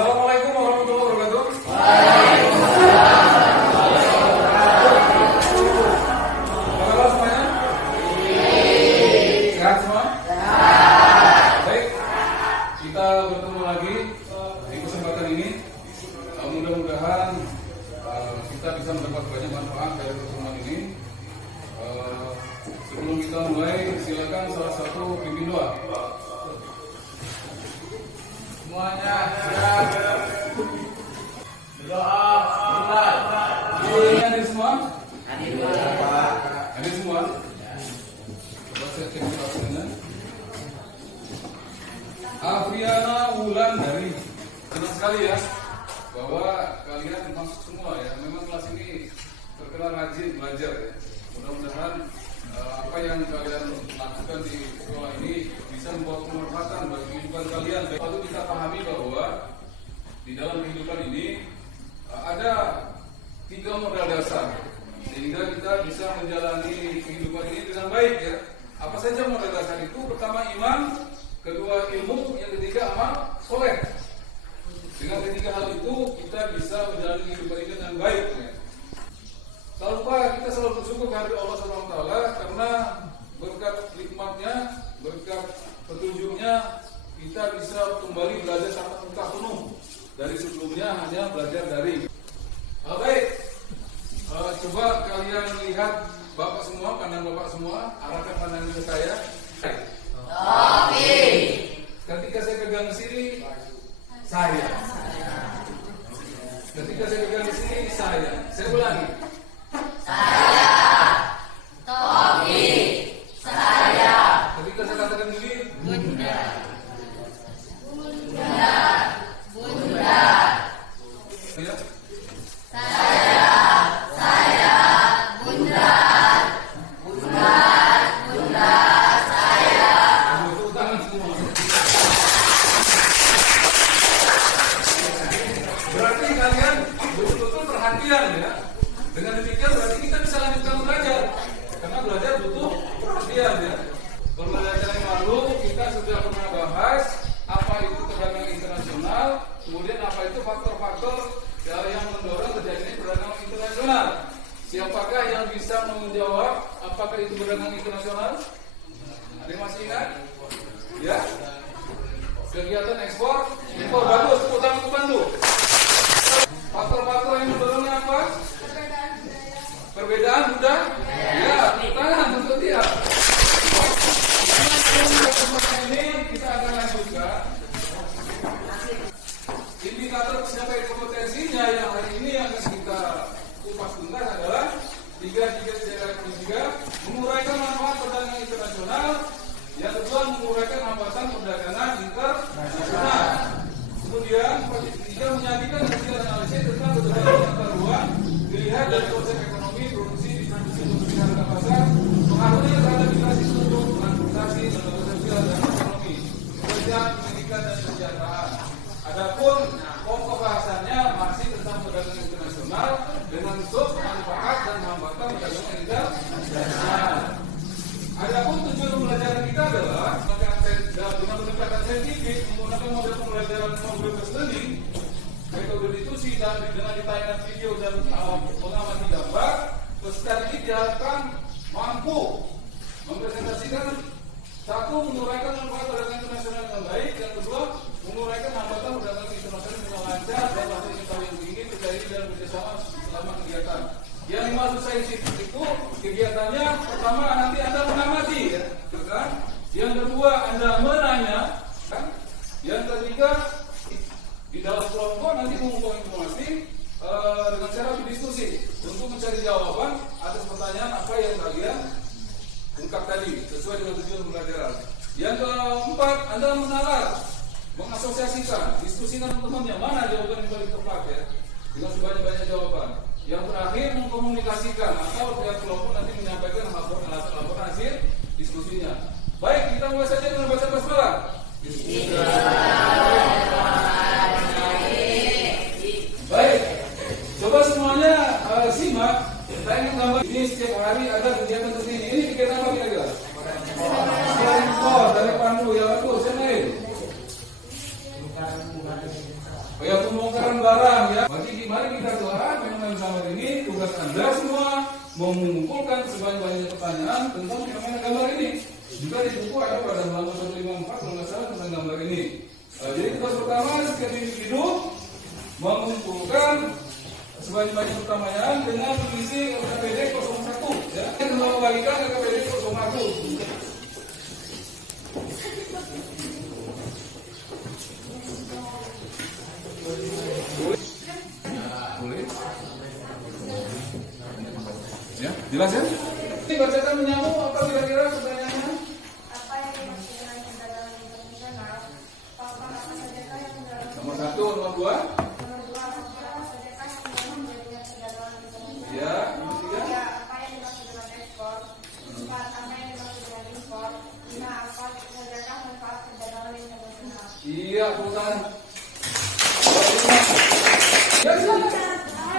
Assalamualaikum warahmatullahi wabarakatuh. Apa kabar semuanya? Sehat semua? Baik, kita bertemu lagi di kesempatan ini. Mudah-mudahan kita bisa mendapat banyak manfaat dari pertemuan ini. Sebelum kita mulai, silakan salah satu pimpin doa. Semuanya siap. Berdoa mulai. Hadir semua? Hadir semua? Coba saya cek hasilnya. Afriana Wulandari. Senang sekali ya bahwa kalian masuk semua ya. Memang kelas ini terkenal rajin belajar ya. Mudah-mudahan apa yang kalian lakukan di sekolah ini bisa membawa kemanfaatan bagi kehidupan kalian. Lalu kita pahami bahwa di dalam kehidupan ini ada 3 modal dasar sehingga kita bisa menjalani kehidupan ini dengan baik ya. Apa saja modal dasar itu? Pertama iman, kedua ilmu, yang ketiga amal soleh. Dengan ketiga hal itu kita bisa menjalani kehidupan ini dengan baik ya. Tak lupa kita selalu bersyukur kepada Allah SWT karena berkat hikmatnya, berkat petunjuknya kita bisa kembali belajar tatap muka penuh. Dari sebelumnya hanya belajar dari. Baik, coba kalian lihat Bapak semua, pandang Bapak semua, arahkan pandangan ke saya. Oke. Ketika saya pegang di sini, saya. Ketika saya pegang di sini, saya. Saya ulangi. Ketika saya katakan begini, Bunda. Ya. Saya, Bunda. Saya. Tepuk tangan semua. Berarti kalian betul-betul perhatian ya. Dengan demikian berarti kita bisa lanjutkan belajar. Karena belajar butuh perhatian ya. Pembelajaran yang lalu kita sudah pernah bahas apa itu perdagangan internasional, kemudian apa itu faktor-faktor yang mendorong terjadinya perdagangan internasional. Siapakah yang bisa menjawab apakah itu perdagangan internasional? Ada yang masih ingat? Ya. Kegiatan ekspor, impor. Bagus, tepuk tangan untuk bantu. Faktor-faktor yang mendorongnya apa? Perbedaan budaya? Ya, tepuk tangan untuk dia. Ini kita akan lanjutkan indikator pencapaian kompetensinya yang hari ini yang kita kupas tuntas adalah 3 menguraikan manfaat perdagangan internasional, yang kedua menguraikan hambatan perdagangan internasional, kemudian 3 menyajikan hasil analisis tentang keterkaitan antar ruang dilihat dari konsep ekonomi, produksi, distribusi, logistik, harga pasar, pengaruhnya terhadap migrasi penduduk, transportasi, lembaga sosial dan ekonomi, pekerjaan, pendidikan dan kesejahteraan. Adapun pokok bahasannya masih tentang perdagangan internasional dengan sub manfaat dan hambatan perdagangan internasional. Adapun tujuan pembelajaran kita adalah dengan pendekatan saintifik menggunakan model pembelajaran non-verbal learning, metode diskusi dan dengan ditayangkan video dan mengamati gambar, peserta didik diharapkan mampu mempresentasikan satu, menguraikan manfaat perdagangan internasional dengan baik, yang kedua, menguraikan hambatan perdagangan internasional dengan lancar dan hasil yang tinggi terjadi dalam kerjasama selama kegiatan. Yang dimaksud saintifik itu kegiatannya pertama nanti Anda mengamati ya, kan? Yang kedua Anda menanya, kan? Yang ketiga di dalam kelompok nanti mengumpulkan informasi dengan cara berdiskusi untuk mencari jawaban atas pertanyaan apa yang kalian ungkap tadi sesuai dengan tujuan pembelajaran. Yang keempat, Anda menalar, mengasosiasikan, diskusikan teman-temannya mana jawaban yang paling tepat ya, dengan sebanyak-banyak jawaban. Yang terakhir, mengkomunikasikan atau pihak kelompok nanti menyampaikan laporan hasil diskusinya. Baik, kita mulai saja dengan baca basmalah. Baik, coba semuanya simak. Saya ingin gambar ini setiap hari ada kegiatan seperti ini. Ini kegiatan apa kira-kira? Dari Pandu, ya bagus. Yang lain? Oh ya mari kita doa fenomena gambar ini. Tugas Anda semua mengumpulkan sebanyak-banyaknya pertanyaan tentang fenomena gambar ini. Juga di buku ada pada halaman 154 kalau nggak salah tentang gambar ini. Jadi tugas pertama setiap individu mengumpulkan sebanyak-banyaknya pertanyaan dengan mengisi LKPD 01 ya. Dan mengembalikan LKPD 01. Boleh? Ya, jelas ya? Ini bacakan menyambung apa kira-kira pertanyaannya? Apa yang dimaksud dengan perdagangan internasional? Apa sajakah yang mendalam? Nomor 1, nomor 2. Nomor 2, apa sajakah yang mendalam menjadinya perdagangan internasional? Ya, nomor 3. Ya, apa yang dimaksud dengan ekspor? 4, apa yang dimaksud dengan impor? 5, apa sajakah manfaat perdagangan internasional? Iya, pulsa. Ya, silakan.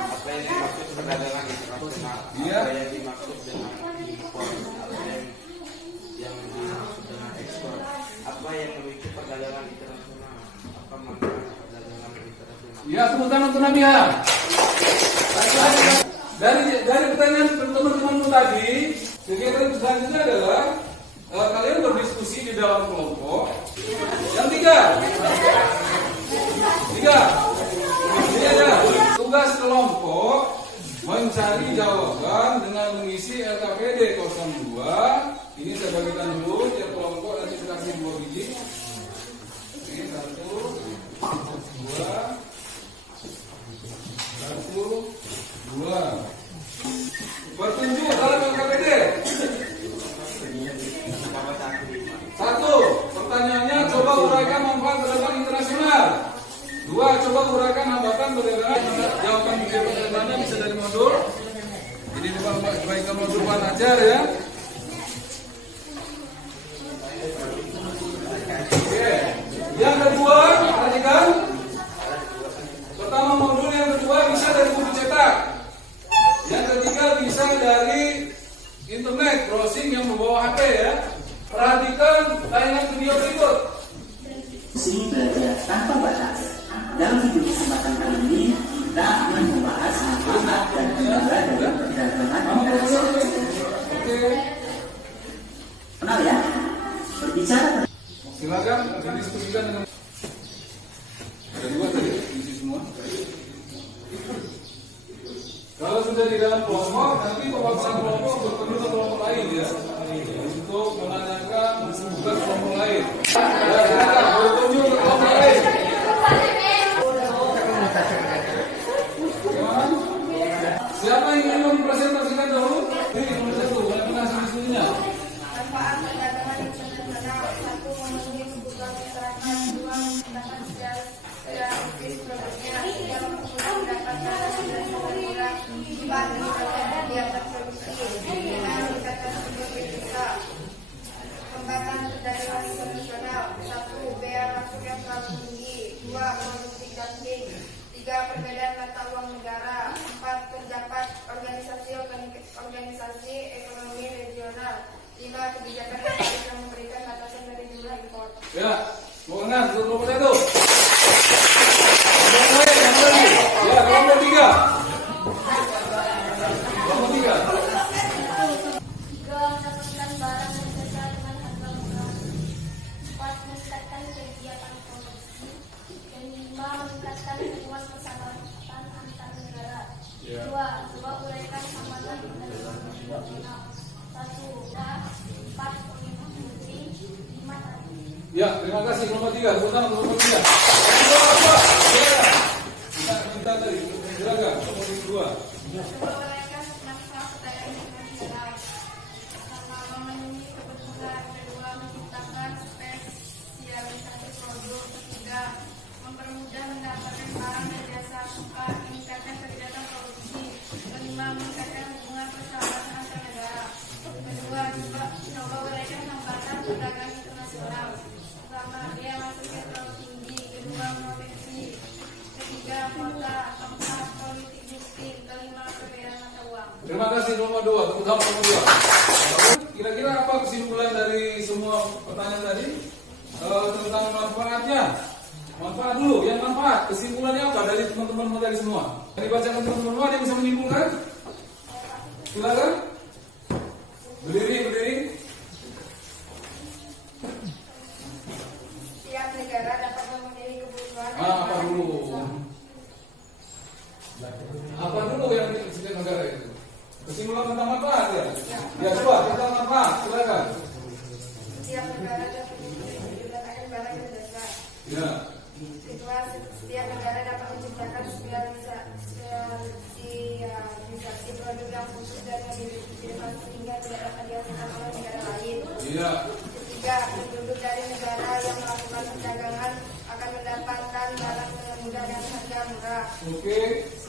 Apa yang dimaksud perdagangan internasional? Iya. Apa yang dimaksud dengan impor? Apa yang dimaksud dengan ekspor? Apa yang memicu perdagangan internasional? Apa manfaat perdagangan internasional? Ya, tepuk tangan untuk Nabiha. Dari pertanyaan teman-temanmu tadi, kegiatan selanjutnya adalah kalian berdiskusi di dalam kelompok. Yang 3. Ini ada tugas kelompok mencari jawaban dengan mengisi LKPD 02. Ini saya bagikan dulu tiap kelompok, nanti saya kasih 2 biji. Ini 1, 2, 2. Bertunjuk dalam LKPD. 1. Pertanyaannya, coba uraikan manfaat perdagangan internasional. 2. Coba uraikan hambatan perdagangan. Jawaban di pertanyaannya bisa dari modul. Jadi dibagikan modul ajar ya. Oke. Yang kedua, perhatikan. Pertama modul, yang kedua bisa dari buku cetak. Yang ketiga bisa dari internet, browsing yang membawa HP ya. Perhatikan tayangan video berikut. Sini belajar tanpa batas. Dalam video kesempatan kali ini kita akan membahas manfaat dan kendala dari perdagangan internasional. Oke. Kenal ya? Berbicara Silakan didiskusikan dengan. Ada 2 tadi, isi semua. Kalau sudah di dalam kelompok, nanti pembahasan kelompok bertemu ke kelompok lain ya, untuk menanyakan tugas kelompok lain. Ya, silakan berkunjung ke kelompok lain. Gimana? Siapa yang ingin mempresentasikan dahulu? Ini nomor 1, bagaimana solusinya? Manfaat perdagangan internasional. 1, memenuhi kebutuhan masyarakat. 2, menciptakan secara produknya. 3, mempermudah mendapatkan hasil dari murah. 4, meningkatkan kegiatan produksi. 5, meningkatkan sumber devisa. Pengembangan perdagangan internasional. 1, bea masuk yang terlalu tinggi. 2, produksi dumping. 3, perbedaan mata uang negara. 4, terdapat organisasi ekonomi regional. 5, kebijakan yang bisa memberikan batasan dari jumlah impor. Ya, kewenangan kelompok 1. Kelompok lain, yang lagi. Ya, kelompok 3. Kelompok 3. 3, mendapatkan barang dan jasa dengan harga murah. 4, meningkatkan kegiatan produksi. Dan 5, meningkatkan hubungan persahabatan antar negara. 2, coba uraikan hambatan internasional. 1, 4, komitmen menteri. 5, Ya, terima kasih kelompok 3. Tepuk tangan kelompok 3. Kita tadi, silakan kelompok 2. coba uraikan manfaat perdagangan internasional. 1, memenuhi kebutuhan. 2, menciptakan spesialisasi produk. 3, mempermudah mendapatkan barang dan jasa. 4, meningkatkan kegiatan produksi. 5, meningkatkan hubungan persahabatan antar negara. 2, coba uraikan hambatan perdagangan internasional. Pertama, biaya masuknya terlalu tinggi. Kedua, provinsi. Ketiga, kota. Keempat, politik miskin. Kelima, perbedaan mata uang. Terima kasih kelompok 2. Tepuk tangan kelompok 2. Kira-kira apa kesimpulan dari semua pertanyaan tadi tentang manfaatnya Manfaat dulu, yang manfaat. Kesimpulannya apa dari teman-teman tadi semua? Yang dibacakan teman-teman ada yang bisa menyimpulkan? Silakan. Berdiri. Setiap negara dapat memenuhi kebutuhan. Apa dulu? Apa dulu yang setiap negara itu? Kesimpulan tentang manfaat ya? Ya coba tentang manfaat, silakan. Setiap negara dapat menciptakan barang dan jasa. Ya. Kedua, setiap negara dapat menciptakan spesialisasi produk yang khusus dan memiliki ciri khas sehingga tidak dapat dihasilkan oleh negara lain. Iya. Ketiga, penduduk dari negara yang melakukan perdagangan akan mendapatkan barang dengan mudah dan harga murah. Oke.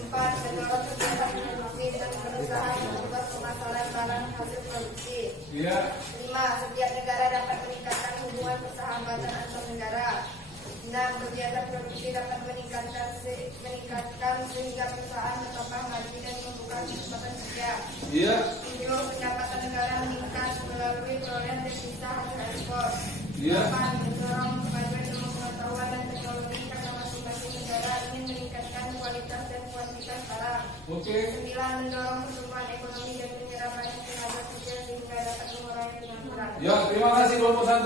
4. Mendorong kegiatan produksi dan berusaha membuat pemasaran barang hasil produksi. Iya. 5. Setiap negara dapat meningkatkan hubungan persahabatan antar negara. 6. Kegiatan produksi dapat meningkatkan sehingga perusahaan bertambah maju dan membuka kesempatan kerja. Iya. 7. Pendapatan negara meningkat melalui perolehan devisa hasil ekspor. Iya. 8. Mendorong kemajuan ilmu pengetahuan dan teknologi karena masing-masing negara ingin meningkatkan kualitas dan kuantitas barang. Oke. 9. Mendorong pertumbuhan ekonomi dan penyerapan tenaga kerja sehingga dapat mengurangi pengangguran. Ya, terima kasih kelompok 1.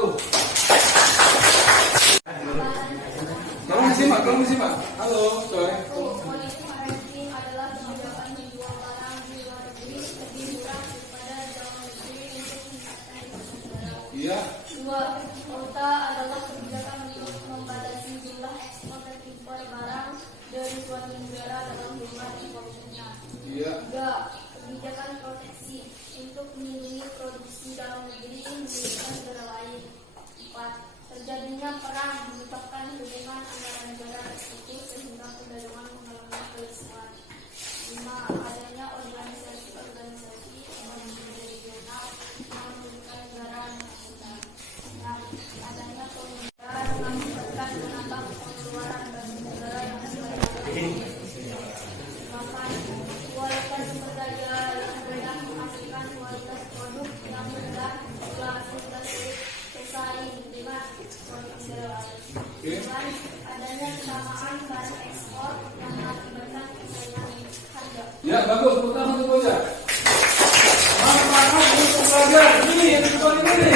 Tolong disimak. Halo, coy. Politik maritim adalah kebijakan menjual barang di luar negeri lebih murah daripada dalam negeri untuk meningkatkan ekonomi negara. Iya. 2. Quota adalah kebijakan untuk membatasi jumlah ekspor dan impor barang dari suatu negara dalam jumlah impornya. Iya. 3. Kebijakan proteksi untuk melindungi produksi dalam negeri milik negara lain. 4. Terjadinya perang menyebabkan hubungan antara negara tersebut sehingga perdagangan mengalami kelangsuan. 5. Adanya organisasi-organisasi regional yang merugikan negara menghasilkan. 6. Adanya pemerintahan mengakibatkan menambah pengeluaran bagi negara yang sebaik. 8. Kualitas sumber daya yang rendah menghasilkan kualitas produk yang rendah jumlah hasil dari bersaing dengan produk negara lain. 9. Adanya kesamaan barang ekspor yang mengakibatkan persaingan harga. Ya, bagus. Tepuk tangan untuk belajar. Manfaat untuk belajar. Ini yang sekolah ini.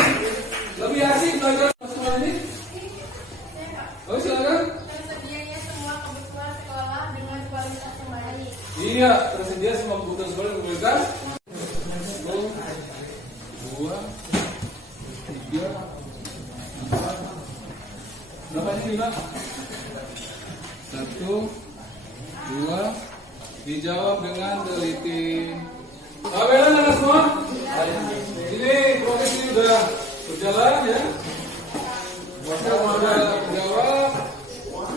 Lebih asik belajar sekolah ini. Oh, silakan. Tersedianya semua kebutuhan sekolah dengan kualitas yang baik. Iya, tersedia semua kebutuhan sekolah yang kualitas. 1, 2, 3, 4. Berapa ini, Mbak? 1, 2. Dijawab dengan teliti. Benar nggak semua? Ini proses ini sudah berjalan ya. Masa ada jawab,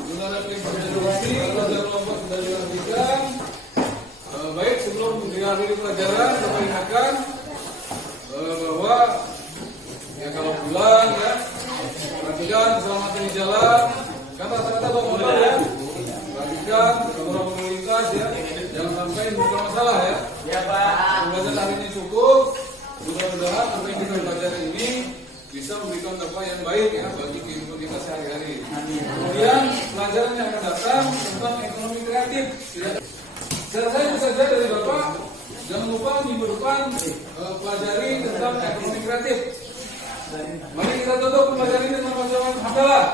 sudah ada implementasi, ada kelompok sudah dilakukan. Baik, sebelum diakhiri pelajaran, saya ingatkan bahwa ya kalau pulang ya, perhatikan keselamatan di jalan. Kan rata-rata bawa motor ya. Perhatikan kalau lalu lintas ya, jangan sampai bukan masalah ya. Ya Pak. Pembelajaran hari ini cukup. Mudah-mudahan apa yang kita pelajari ini bisa memberikan dampak yang baik ya bagi kehidupan kita sehari-hari. Kemudian pelajaran yang akan datang tentang ekonomi kreatif. Saya bisa saja dari Bapak, jangan lupa minggu depan pelajari tentang ekonomi kreatif. Mari kita tutup pembelajaran ini dengan bacaan hamdalah.